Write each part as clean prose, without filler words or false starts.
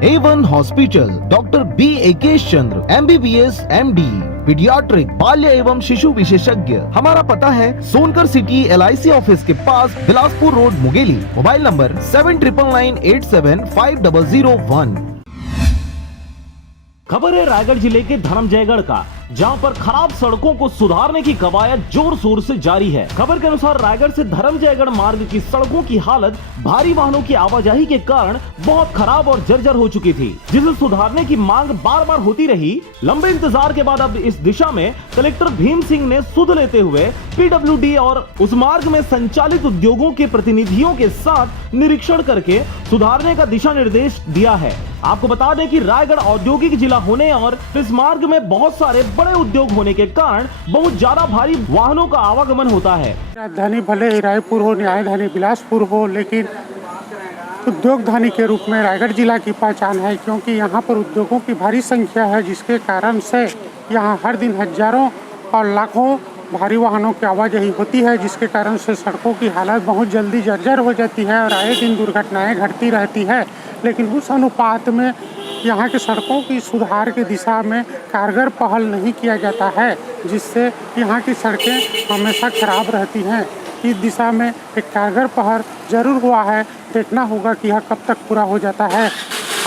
A1 hospital, doctor B एकेश चंद्र, MBBS MD, paediatric, बाल्य एवं शिशु विशेषज्ञ। हमारा पता है सोनकर सिटी LIC ऑफिस के पास, Bilaspur road, Mungeli. Mobile number 7999875001। खबर है रायगढ़ जिले के धर्मजयगढ़ का, जहां पर खराब सड़कों को सुधारने की कवायद जोर शोर से जारी है। खबर के अनुसार रायगढ़ से धर्मजयगढ़ मार्ग की सड़कों की हालत भारी वाहनों की आवाजाही के कारण बहुत खराब और जर्जर हो चुकी थी, जिसे सुधारने की मांग बार बार होती रही। लंबे इंतजार के बाद अब इस दिशा में कलेक्टर भीम सिंह ने सुध लेते हुए PWD और उस मार्ग में संचालित उद्योगों के प्रतिनिधियों के साथ निरीक्षण करके सुधारने का दिशा निर्देश दिया है। आपको बता दें कि रायगढ़ औद्योगिक जिला होने और इस मार्ग में बहुत सारे बड़े उद्योग होने के कारण बहुत ज्यादा भारी वाहनों का आवागमन होता है। राजधानी भले ही रायपुर हो, न्यायधानी बिलासपुर हो, लेकिन उद्योग धानी के रूप में रायगढ़ जिला की पहचान है, क्योंकि यहाँ पर उद्योगों की भारी संख्या है, जिसके कारण से यहाँ हर दिन हजारों और लाखों भारी वाहनों की आवाजाही होती है, जिसके कारण से सड़कों की हालत बहुत जल्दी जर्जर हो जाती है और आए दिन दुर्घटनाएं घटती रहती है। लेकिन उस अनुपात में यहाँ की सड़कों की सुधार की दिशा में कारगर पहल नहीं किया जाता है, जिससे यहाँ की सड़कें हमेशा खराब रहती हैं। इस दिशा में एक कारगर पहल जरूर हुआ है, देखना होगा कि यह कब तक पूरा हो जाता है।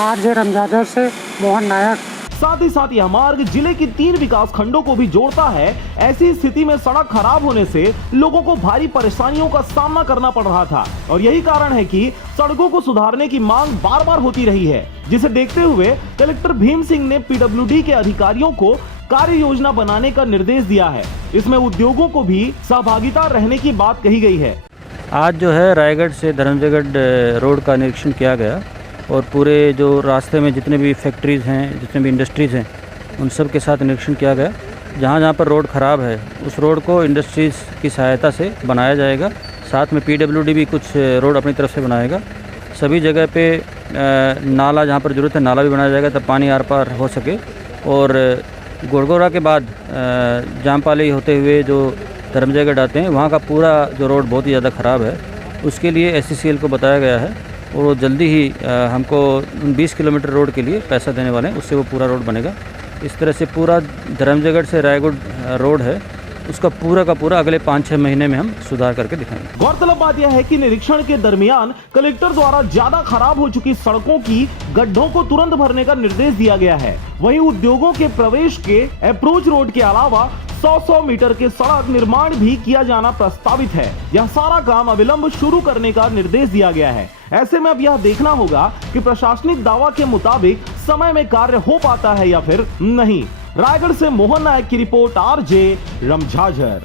RJ रमजाजर से मोहन नायक। साथ ही साथ यह मार्ग जिले की 3 विकास खंडों को भी जोड़ता है। ऐसी स्थिति में सड़क खराब होने से लोगों को भारी परेशानियों का सामना करना पड़ रहा था और यही कारण है कि सड़कों को सुधारने की मांग बार बार होती रही है, जिसे देखते हुए कलेक्टर भीम सिंह ने PWD के अधिकारियों को कार्य योजना बनाने का निर्देश दिया है। इसमें उद्योगों को भी सहभागिता रहने की बात कही गई है। आज जो है रायगढ़ से धर्मजयगढ़ रोड का निरीक्षण किया गया और पूरे जो रास्ते में जितने भी फैक्ट्रीज़ हैं, जितने भी इंडस्ट्रीज़ हैं, उन सब के साथ निरीक्षण किया गया। जहाँ जहाँ पर रोड ख़राब है उस रोड को इंडस्ट्रीज़ की सहायता से बनाया जाएगा। साथ में PWD भी कुछ रोड अपनी तरफ से बनाएगा। सभी जगह पे नाला, जहाँ पर ज़रूरत है नाला भी बनाया जाएगा, तब पानी आर पार हो सके। और गोड़गोड़ा के बाद जामपाली होते हुए जो धर्मजयगढ़ आते हैं, वहाँ का पूरा जो रोड बहुत ही ज़्यादा ख़राब है, उसके लिए SCCL को बताया गया है और वो जल्दी ही हमको 20 किलोमीटर रोड के लिए पैसा देने वाले हैं, उससे वो पूरा रोड बनेगा। इस तरह से पूरा धर्मजयगढ़ से रायगढ़ रोड है, उसका पूरा का पूरा अगले 5-6 महीने में हम सुधार करके दिखाएंगे। गौरतलब बात यह है कि निरीक्षण के दरमियान कलेक्टर द्वारा ज्यादा खराब हो चुकी सड़कों की गड्ढों को तुरंत भरने का निर्देश दिया गया है। वहीं उद्योगों के प्रवेश के अप्रोच रोड के अलावा 100 मीटर के सड़क निर्माण भी किया जाना प्रस्तावित है। यह सारा काम अविलंब शुरू करने का निर्देश दिया गया है। ऐसे में अब यह देखना होगा कि प्रशासनिक दावा के मुताबिक समय में कार्य हो पाता है या फिर नहीं। रायगढ़ से मोहन नायक की रिपोर्ट, RJ रमझाझर।